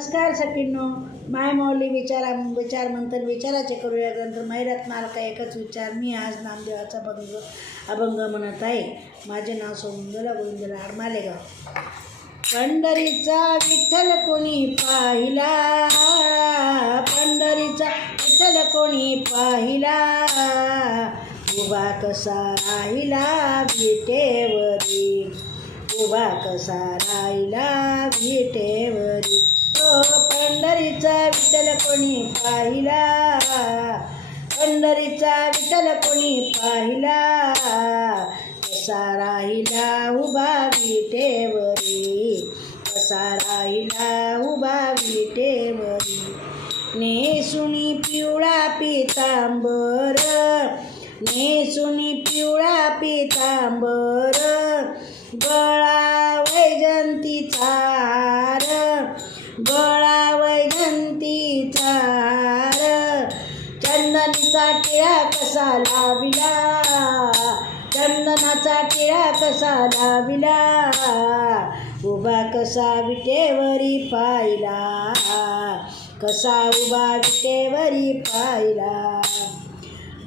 नमस्कार सखींनो, माय मौली विचार मंथन विचाराचे करूया ग्रंथ मैरत्नाल का एकच विचार. मी आज नामदेवाचा अभंग म्हणत आहे. माझे नाव सौंदर्य गोविंद लाड मालेगाव. पंढरीचा विठ्ठल कोणी पाहिला, पंढरीचा विठ्ठल कोणी पाहिला, उभा कसा राहिला विटेवरी, उभा कसा राहिला विटेवरी. पंढरीचा विठ्ठल कोणी पाहिला, पंढरीचा विठ्ठल कोणी पाहिला, कसा राहिला उभा विटेवरी, कसा राहिला उभा विटेवरी. नेसुनी पिवळा पितांबर, नेसुनी पिवळा पितांबर, गळा वैजंतीचा हार, गळा वैजंतीचा हार. चंदनाचा टिळा कसा लाविला, चंदनाचा टिळा कसा लाविला, उभा कसा विटेवरी पाहिला, कसा उभा विटेवरी पाहिला.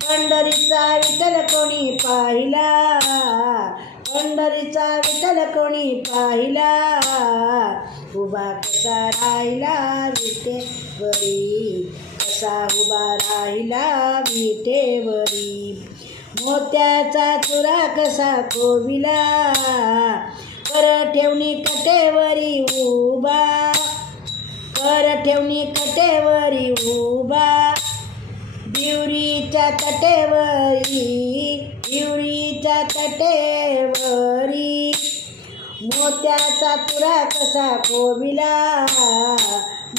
पंढरीचा विठ्ठल कोणी पाहिला, पंढरीचा विठ्ठल कोणी पाहिला, उभा कसा राहिला विटेवरी, कसा उभा राहिला विटेवरी. मोत्याचा चुरा कसा कोविला, कर ठेवणी कटेवरी उभा, कर ठेवणी कटेवरी उभा. बिवरीच्या तटेवरी, बिवरीच्या तटेवरी, मोत्याचा तुरा कसा कोविला,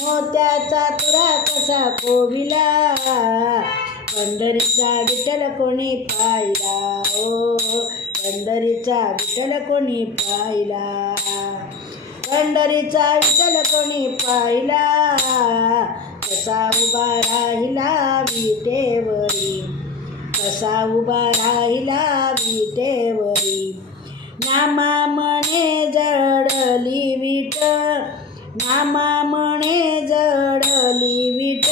मोत्याचा तुरा कसा कोविला. पंढरीचा विठ्ठल कोणी पाहिला, ओ पंढरीचा विठ्ठल कोणी पाहिला, पंढरीचा विठ्ठल कोणी पाहिला, कसा उभा राहिला विटेवरी, कसा उभा राहिला विटेवरी. नामा म्हणे जडली विट, नामा म्हणे जडली विट,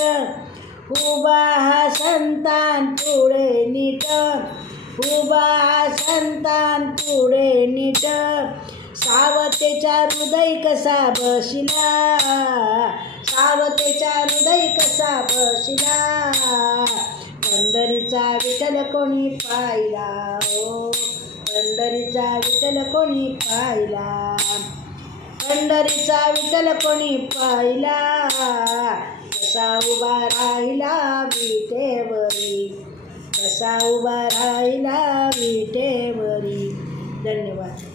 उभा हा संतान पुढे नीट, उभा हा संतान पुढे नीट. सावतेच्या हृदय कसा बसिला, सावतेच्या हृदय कसा बसिला, पंढरीचा विठ्ठल कोणी पाहिला, ओ पंढरीचा विठ्ठल कोणी पाहिला, पंढरीचा विठ्ठल कोणी पाहिला, कसा उभा राहिला विटेवरी, कसा उभा राहिला विटेवरी. धन्यवाद.